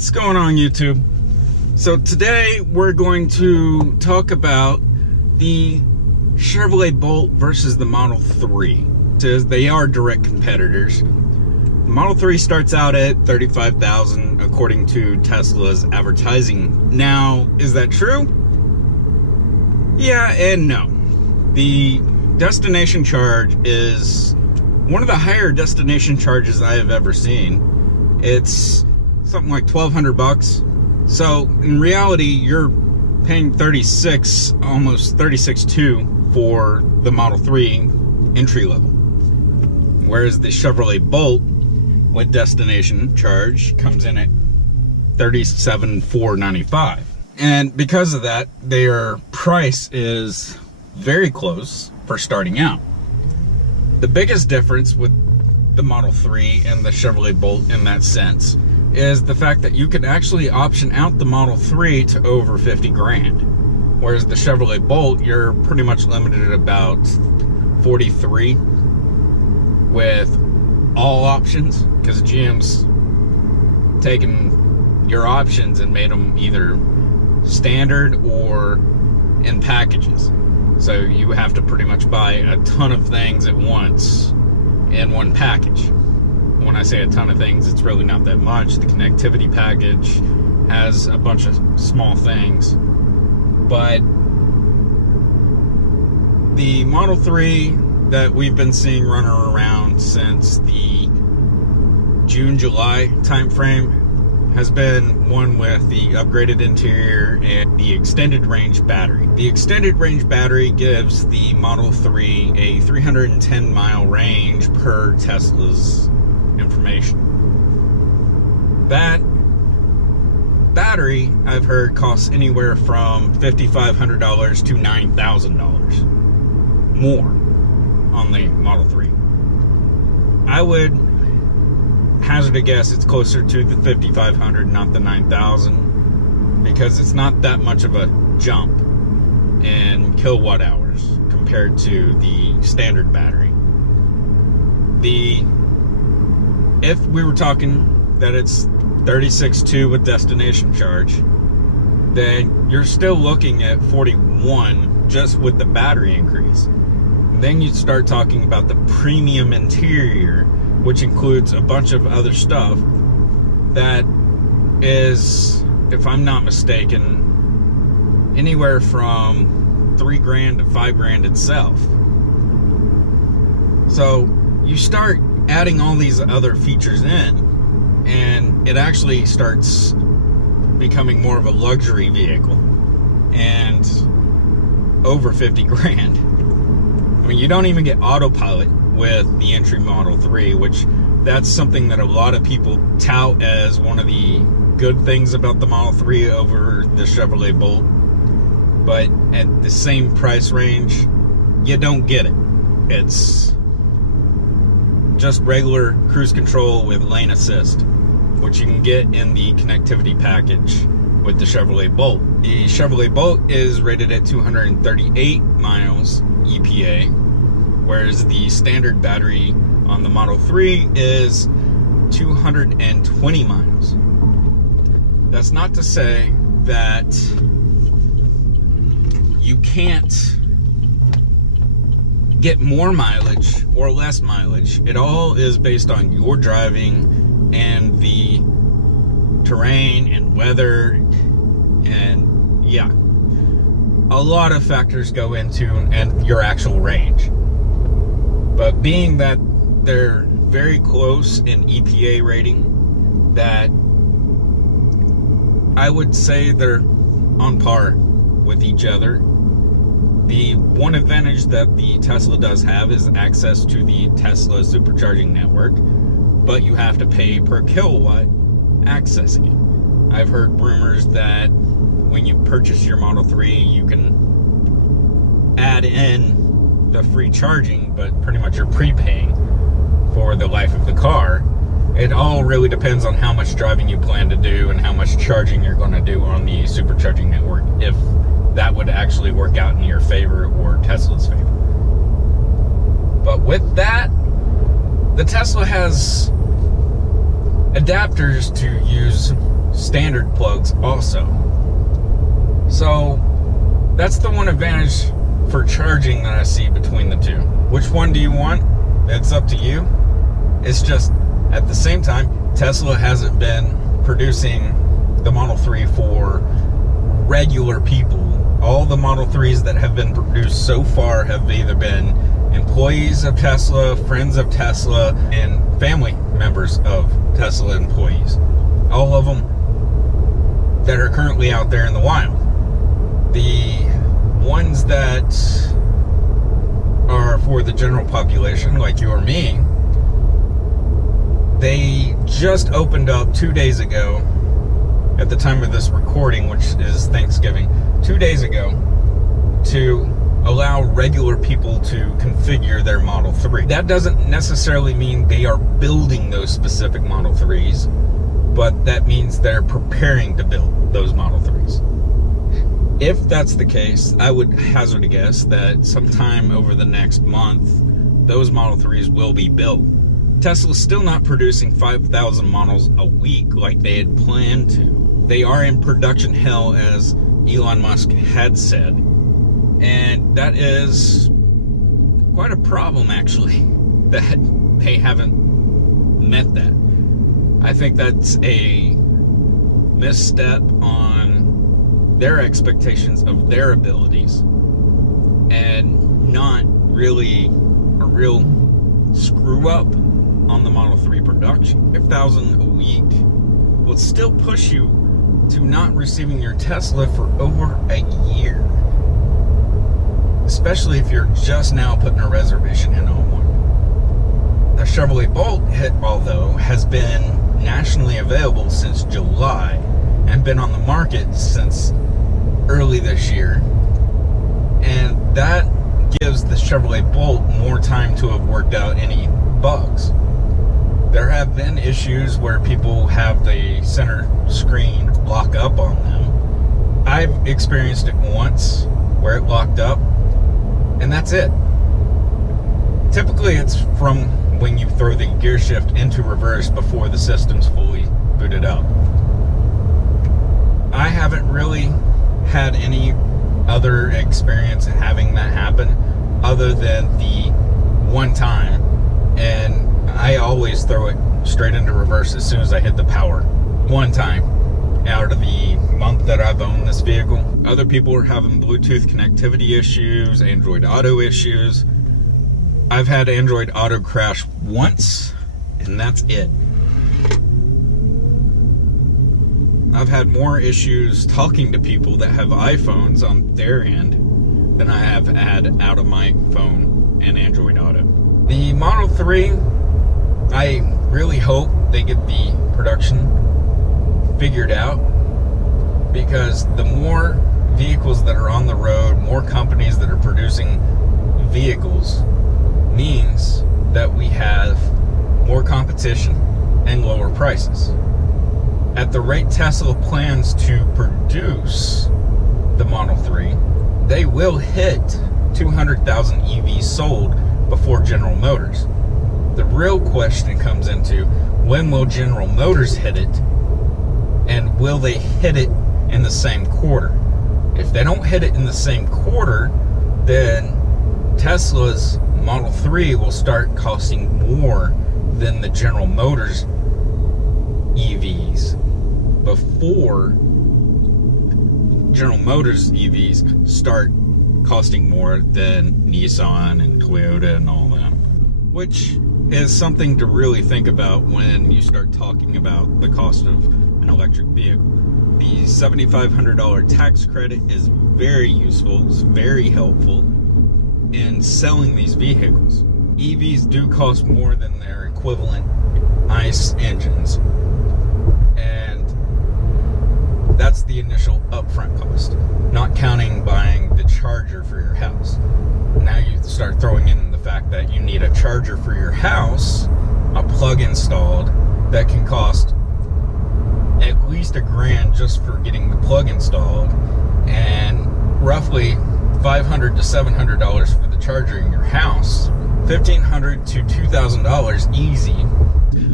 What's going on, YouTube? So today we're going to talk about the Chevrolet Bolt versus the Model 3. They are direct competitors. The Model 3 starts out at $35,000 according to Tesla's advertising. Now, is that true? Yeah and no. The destination charge is one of the higher destination charges I have ever seen. It's something like $1,200. So in reality, you're paying almost $36,200 for the Model 3 entry level. Whereas the Chevrolet Bolt with destination charge comes in at $37,495. And because of that, their price is very close for starting out. The biggest difference with the Model 3 and the Chevrolet Bolt in that sense is the fact that you can actually option out the Model 3 to over 50 grand. Whereas the Chevrolet Bolt, you're pretty much limited at about 43 with all options, because GM's taken your options and made them either standard or in packages. So you have to pretty much buy a ton of things at once in one package. When I say a ton of things, it's really not that much. The connectivity package has a bunch of small things. But the Model 3 that we've been seeing running around since the June-July timeframe has been one with the upgraded interior and the extended range battery. The extended range battery gives the Model 3 a 310 mile range per Tesla's information. That battery, I've heard, costs anywhere from $5,500 to $9,000 more on the Model 3. I would hazard a guess it's closer to the $5,500, not the $9,000, because it's not that much of a jump in kilowatt hours compared to the standard battery. If we were talking that it's $36,200 with destination charge, then you're still looking at 41 just with the battery increase. Then you start talking about the premium interior, which includes a bunch of other stuff that is, if I'm not mistaken, anywhere from $3,000 to $5,000 itself. So you start adding all these other features in, and it actually starts becoming more of a luxury vehicle and over 50 grand. I mean, you don't even get autopilot with the entry Model 3, which that's something that a lot of people tout as one of the good things about the Model 3 over the Chevrolet Bolt. But at the same price range, you don't get it. It's just regular cruise control with lane assist, which you can get in the connectivity package with the Chevrolet Bolt. The Chevrolet Bolt is rated at 238 miles EPA, whereas the standard battery on the Model 3 is 220 miles. That's not to say that you can't get more mileage or less mileage. It all is based on your driving and the terrain and weather, and yeah, a lot of factors go into and your actual range. But being that they're very close in EPA rating, that I would say they're on par with each other. The one advantage that the Tesla does have is access to the Tesla supercharging network, but you have to pay per kilowatt accessing it. I've heard rumors that when you purchase your Model 3, you can add in the free charging, but pretty much you're prepaying for the life of the car. It all really depends on how much driving you plan to do and how much charging you're going to do on the supercharging network, if that would actually work out in your favor or Tesla's favor. But with that, the Tesla has adapters to use standard plugs also. So that's the one advantage for charging that I see between the two. Which one do you want? It's up to you. It's just, at the same time, Tesla hasn't been producing the Model 3 for regular people. All the Model 3s that have been produced so far have either been employees of Tesla, friends of Tesla, and family members of Tesla employees. All of them that are currently out there in the wild. The ones that are for the general population, like you or me, they just opened up 2 days ago, at the time of this recording, which is Thanksgiving, 2 days ago, to allow regular people to configure their Model 3. That doesn't necessarily mean they are building those specific Model 3s, but that means they're preparing to build those Model 3s. If that's the case, I would hazard a guess that sometime over the next month, those Model 3s will be built. Tesla's still not producing 5,000 models a week like they had planned to. They are in production hell, as Elon Musk had said. And that is quite a problem, actually, that they haven't met that. I think that's a misstep on their expectations of their abilities, and not really a real screw up on the Model 3 production. 5,000 a week will still push you to not receiving your Tesla for over a year, especially if you're just now putting a reservation in on one. The Chevrolet Bolt, although, has been nationally available since July and been on the market since early this year, and that gives the Chevrolet Bolt more time to have worked out any bugs. There have been issues where people have the center screen lock up on them. I've experienced it once where it locked up, and that's it. Typically it's from when you throw the gear shift into reverse before the system's fully booted up. I haven't really had any other experience having that happen other than the one time, and I always throw it straight into reverse as soon as I hit the power. One time out of the month that I've owned this vehicle. Other people are having Bluetooth connectivity issues, Android Auto issues. I've had Android Auto crash once, and that's it. I've had more issues talking to people that have iPhones on their end than I have had out of my phone and Android Auto. The Model 3, I really hope they get the production figured out, because the more vehicles that are on the road, more companies that are producing vehicles, means that we have more competition and lower prices. At the rate Tesla plans to produce the Model 3, they will hit 200,000 EVs sold before General Motors. The real question comes into, when will General Motors hit it, and will they hit it in the same quarter? If they don't hit it in the same quarter, then Tesla's Model 3 will start costing more than the General Motors EVs before General Motors EVs start costing more than Nissan and Toyota and all them, which is something to really think about when you start talking about the cost of an electric vehicle. The $7,500 tax credit is very useful, it's very helpful in selling these vehicles. EVs do cost more than their equivalent ICE engines, and that's the initial upfront cost, not counting buying the charger for your house. Now you start throwing in the fact that you need a charger for your house, a plug installed, that can cost at least $1,000 just for getting the plug installed, and roughly $500 to $700 for the charger in your house. $1,500 to $2,000 easy.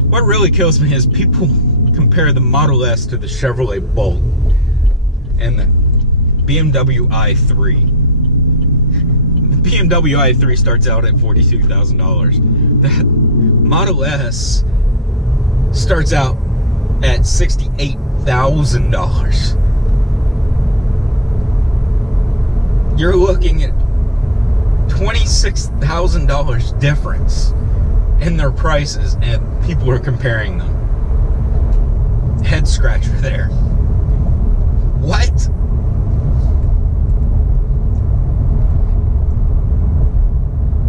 What really kills me is people compare the Model S to the Chevrolet Bolt and the BMW i3. The BMW i3 starts out at $42,000. That Model S starts out at $68,000. You're looking at $26,000 difference in their prices, and people are comparing them. Head scratcher there. What?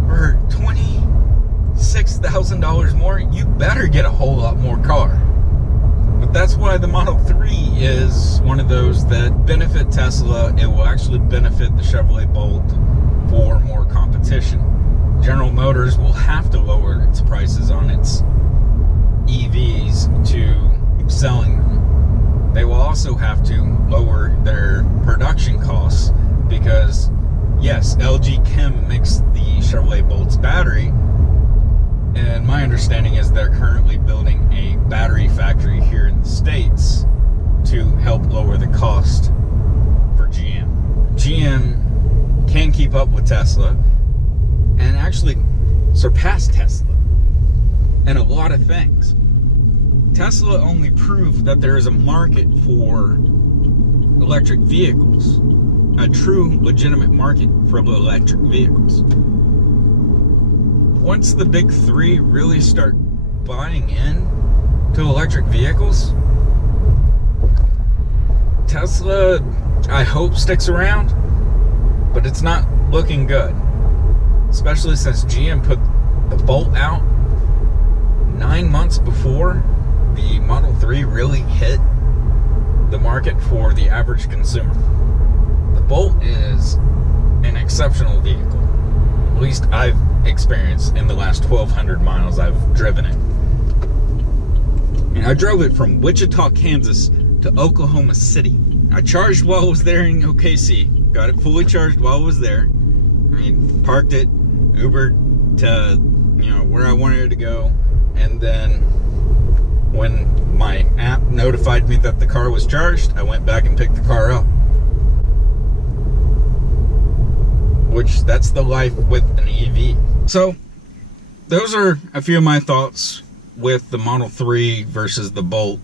For $26,000 more, you better get a whole lot more car. But that's why the Model 3 is one of those that benefit Tesla. It will actually benefit the Chevrolet Bolt for more competition. General Motors will have to lower its prices on its EVs to keep selling them. They will also have to lower their production costs because, yes, LG Chem makes the Chevrolet Bolt's battery, and my understanding is they're currently building a battery factory here in the States to help lower the cost for GM. GM can keep up with Tesla and actually surpass Tesla in a lot of things. Tesla only proved that there is a market for electric vehicles, a true legitimate market for electric vehicles. Once the big three really start buying in to electric vehicles, Tesla, I hope, sticks around, but it's not looking good. Especially since GM put the Bolt out 9 months before the Model 3 really hit the market for the average consumer. The Bolt is an exceptional vehicle. At least I've experienced in the last 1,200 miles I've driven it. And I drove it from Wichita, Kansas to Oklahoma City. I charged while I was there in OKC. Got it fully charged while I was there. I mean, parked it, Ubered to, where I wanted it to go, and then when my app notified me that the car was charged, I went back and picked the car up. Which, that's the life with an EV. So, those are a few of my thoughts with the Model 3 versus the Bolt.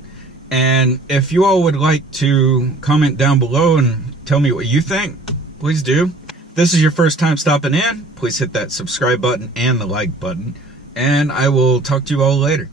And if you all would like to comment down below and tell me what you think, please do. If this is your first time stopping in, please hit that subscribe button and the like button. And I will talk to you all later.